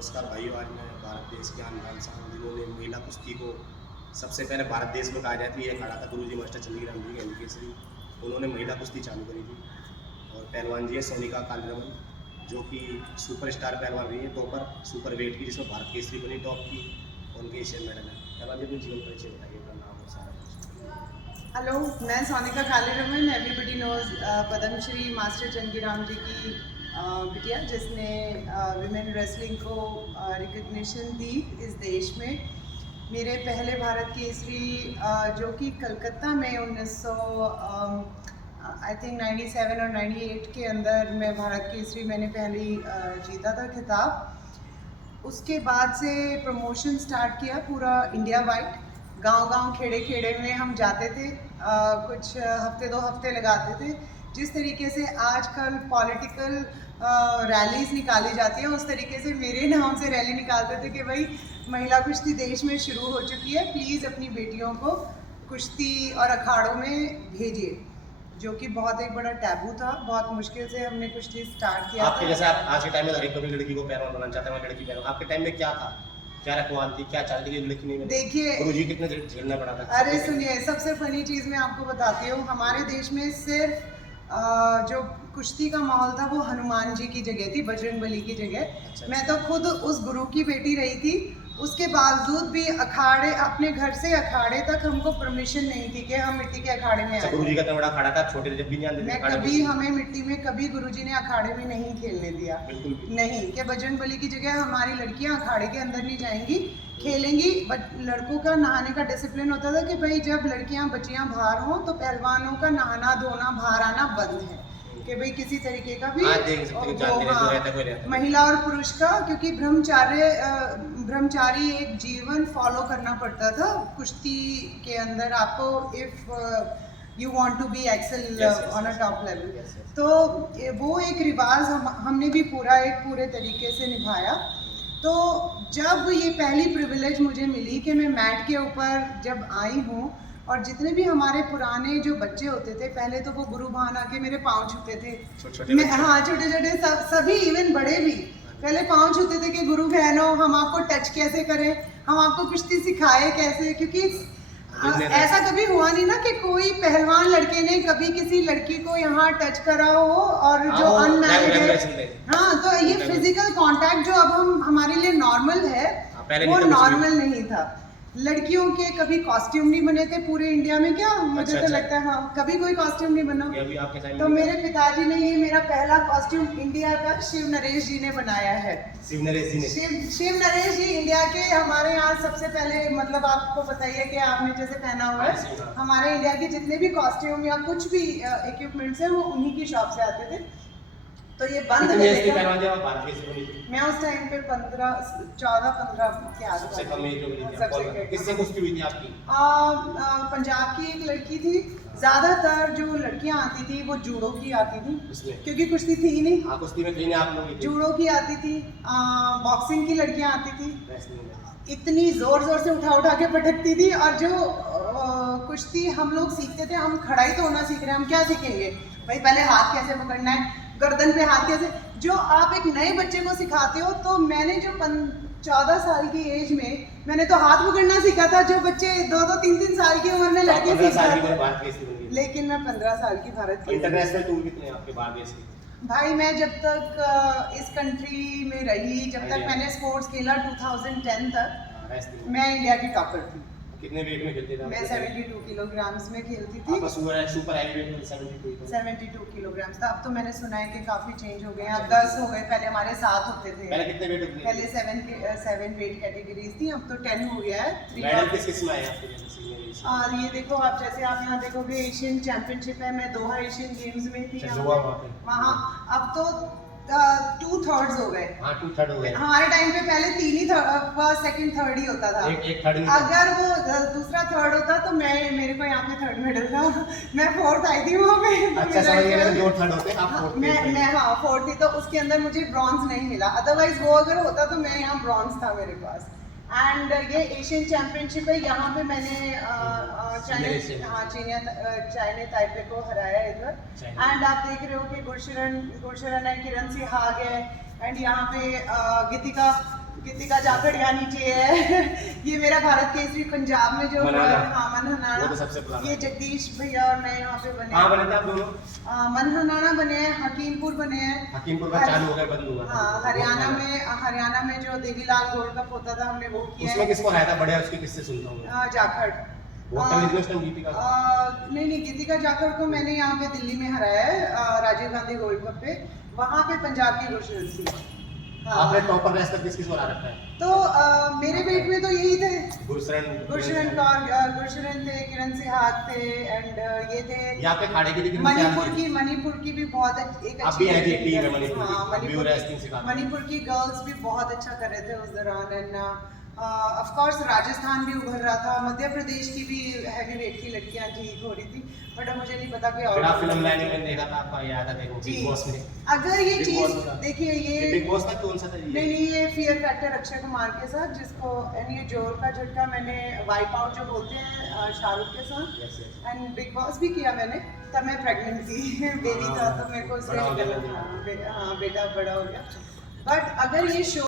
नमस्कार भाइयों, आज मैं भारत देश के आन बान शान जिन्होंने महिला कुश्ती को सबसे पहले भारत देश में कहा जाता है, ये खड़ा था गुरुजी मास्टर चंद्रीराम जी के केसरी। उन्होंने महिला कुश्ती चालू करी थी और पहलवान जी है सोनिका कालरमन, जो कि सुपरस्टार पहलवान रही है, टॉपर सुपर वेट की, जिसमें भारत केसरी बनी टॉप की, उनके एशियन मेडल है। पहलवान जी अपने जीवन परिचय बताइए, अपना नाम और सारा कुछ। हेलो, मैं Sonika Kaliraman, everybody knows Padmashri master Chandriram ji की बिटिया, जिसने विमेन रेसलिंग को रिकग्निशन दी इस देश में। मेरे पहले भारत केसरी जो कि कलकत्ता में 1900 आई थिंक 97 और 98 के अंदर मैं भारत केसरी मैंने पहली जीता था खिताब। उसके बाद से प्रमोशन स्टार्ट किया पूरा इंडिया वाइड, गांव-गांव खेड़े-खेड़े में हम जाते थे, कुछ हफ्ते 2 हफ्ते लगाते थे। जिस तरीके से आजकल पॉलिटिकल रैलीज निकाली जाती है, उस तरीके से मेरे नाम से रैली निकालते थे कि भाई महिला कुश्ती देश में शुरू हो चुकी है, प्लीज़ अपनी बेटियों को कुश्ती और अखाड़ों में भेजिए, जो कि बहुत एक बड़ा टैबू था। बहुत मुश्किल से हमने कुश्ती स्टार्ट किया। आपके जैसे आप आज के टाइम में हर एक कभी लड़की को पहलवान बनाना चाहते हैं, लड़की पहलवान, आपके टाइम में क्या था, क्या रखवाल थी, क्या चाहती थी लड़की नहीं? देखिए गुरुजी कितने झेलना पड़ा था। अरे सुनिए, सबसे फनी चीज़ मैं आपको बताती हूँ, हमारे देश में सिर्फ जो कुश्ती का माहौल था वो हनुमान जी की जगह थी, बजरंगबली की जगह। अच्छा, मैं तो खुद उस गुरु की बेटी रही थी, उसके बावजूद भी अखाड़े, अपने घर से अखाड़े तक हमको परमिशन नहीं थी कि हम मिट्टी के अखाड़े में आए। गुरुजी का इतना बड़ा अखाड़ा था, छोटे जब भी नहीं आते थे मैं कभी, हमें मिट्टी में कभी गुरुजी ने अखाड़े में नहीं खेलने दिया, बिल्कुल भी नहीं, कि बजरंगबली की जगह हमारी लड़कियां अखाड़े के अंदर नहीं जाएंगी, खेलेंगी। बट लड़कों का नहाने का डिसिप्लिन होता था कि भाई जब लड़कियां बच्चियां बाहर हों तो पहलवानों का नहाना धोना बाहर आना बंद है, कि भाई किसी तरीके का भी महिला और पुरुष का, क्योंकि ब्रह्मचारी एक जीवन फॉलो करना पड़ता था कुश्ती के अंदर आपको, if you want to be excel on a top level. तो वो एक रिवाज हमने भी पूरे तरीके से निभाया। तो जब ये पहली प्रिविलेज मुझे मिली कि मैं मैट के ऊपर जब आई हूँ, और जितने भी हमारे पुराने जो बच्चे होते थे, पहले तो वो गुरु भान आके मेरे पाँव छूते थे, हाँ छोटे छोटे सभी, इवन बड़े भी पहले पाँव छूते थे कि गुरु बहनों हम आपको टच कैसे करें, हम आपको कुश्ती सिखाए कैसे, क्योंकि ऐसा कभी हुआ नहीं ना कि कोई पहलवान लड़के ने कभी किसी लड़की को यहाँ टच करा हो, और जो अनमैरिड है, हाँ, तो ये फिजिकल कांटेक्ट जो अब हमारे लिए नॉर्मल है, वो नॉर्मल नहीं था। लड़कियों के कभी कॉस्ट्यूम नहीं बने थे पूरे इंडिया में, क्या मुझे तो लगता है, हाँ, कभी कोई कॉस्ट्यूम नहीं बना। तो मेरे पिताजी ने ये मेरा पहला कॉस्ट्यूम इंडिया का शिव नरेश जी ने बनाया है। शिव नरेश जी इंडिया के, हमारे यहाँ सबसे पहले, मतलब आपको बताइए कि आपने जैसे पहना हुआ है, हमारे इंडिया के जितने भी कॉस्ट्यूम या कुछ भी इक्विपमेंट्स है वो उन्हीं की शॉप से आते थे। तो ये बंद मैं उस टाइम पे 14-15 के आसपास। किससे कुश्ती हुई थी आपकी? पंजाब की एक लड़की थी, ज्यादातर जो लड़कियां आती थी वो जूडो की आती थी, क्योंकि कुश्ती थी ही नहीं। कुश्ती में थी नहीं आप लोग? जूडो की आती थी, बॉक्सिंग की लड़कियां आती थी, इतनी जोर जोर से उठा के पटकती थी। और जो कुश्ती हम लोग सीखते थे, हम खड़ाई तो होना सीख रहे हैं, हम क्या सीखेंगे भाई, पहले हाथ कैसे पकड़ना है, गर्दन पे हाथ कैसे, जो आप एक नए बच्चे को सिखाते हो। तो मैंने जो 14 साल की एज में मैंने तो हाथ पकड़ना सीखा था, जो बच्चे 2-2, 3-3 साल की उम्र में लड़के सीखते। लेकिन मैं 15 साल की भारत की। इंटरनेशनल टूर कितने आपके बाहर देश के? भाई मैं जब तक इस कंट्री में रही, जब तक मैंने स्पोर्ट्स खेला 2010 तक, मैं इंडिया की टॉपर थी। कितने वेट में खेलते थे? मैं 72 किलोग्राम्स में खेलती थी। सुपर हैवी वेट में 72 किलोग्राम्स था। अब तो मैंने सुना है कि काफी चेंज हो गए हैं, अब 10 हो गए, पहले हमारे 7 होते थे। पहले कितने वेट होते थे? पहले 7 वेट कैटेगरीज थी, अब तो 10 हो गया है। मेडल किस में आए आपके? और ये देखो आप, जैसे आप यहाँ देखोगे एशियन चैंपियनशिप है, मैं दोहा एशियन गेम्स में थी वहाँ। अब तो 2/3 हो गए। हाँ, 2/3 हो गए। हमारे टाइम पे पहले 3 ही, फर्स्ट सेकंड थर्ड ही होता था। एक थर्ड। अगर वो दूसरा थर्ड होता तो मेरे को यहाँ पे थर्ड मेडल था, मैं 4th आई थी वहाँ पे। अच्छा, समझ गया, जो थर्ड होते आप 4th। मैं हाँ 4th थी, तो उसके अंदर मुझे ब्रॉन्ज नहीं मिला, अदरवाइज वो अगर होता तो मैं यहाँ ब्रॉन्ज था मेरे पास। एंड ये एशियन चैंपियनशिप है, यहाँ पे मैंने चाइना ताइपे को हराया इधर। एंड आप देख रहे हो कि गुरशरण है, किरण सिहाग है, एंड यहाँ पे गीतिका गीतिका जाखड़ यहाँ नीचे है। ये मेरा भारत केसरी पंजाब में जो मनहना। हाँ मनहनाना, वो तो सबसे पुराना। ये जगदीश भैया और मैं यहाँ पे बने। कहाँ बने थे आप दोनों? मनहनाना बने हैं, हकीमपुर बने हैं। हकीमपुर का चालू हो गया, बंद हुआ। हाँ, हरियाणा में जो देवीलाल गोल्ड कप होता था हमने वो किया उसमें है। किसको हराया था? बढ़िया, उसके किस्से सुनता हूँ। जाखड़ वो इंटरनेशनल गीतिका। नहीं, गीतिका जाखड़ को मैंने यहाँ पे दिल्ली में हराया है, राजीव गांधी गोल्ड कप पे। वहाँ पे पंजाब की गुरशरण थी। आपने टॉपर रेस तक किस हरा रखा है? तो मेरे वेट में तो यही थे, गुरशरण गुरशरण थे, किरण सिहाग थे, एंड ये थे यहाँ पे खाड़े की लेकिन मणिपुर की भी बहुत एक आप भी हैं जी, टीम है मणिपुर की। हाँ, अभी वो रेसलिंग सिखाते हैं। मणिपुर की गर्ल्स भी बहुत अच्छा कर रहे थे उस दौरान। एंड ऑफ कोर्स राजस्थान भी उभर रहा था, मध्य प्रदेश की भी हैवी वेट की लड़कियां ठीक हो रही थी, बट मुझे नहीं पता कि और फिल्म मैंने देखा था आपका, याद है देखो बिग बॉस में। अगर ये Big चीज Boss का। देखिए, ये बिग बॉस का कौन सा था ये? नहीं, ये फियर फैक्टर अक्षय कुमार के साथ, जिसको एंड ये जोर का झटका मैंने वाइप आउट जो बोलते हैं शाहरुख के साथ। Yes, yes. And big boss भी किया मैंने, तब मैं प्रेग्नेंट थी, बेबी था, तो मेरे को बड़ा हो गया हाँ बेटा बड़ा हो गया। बट अगर ये शो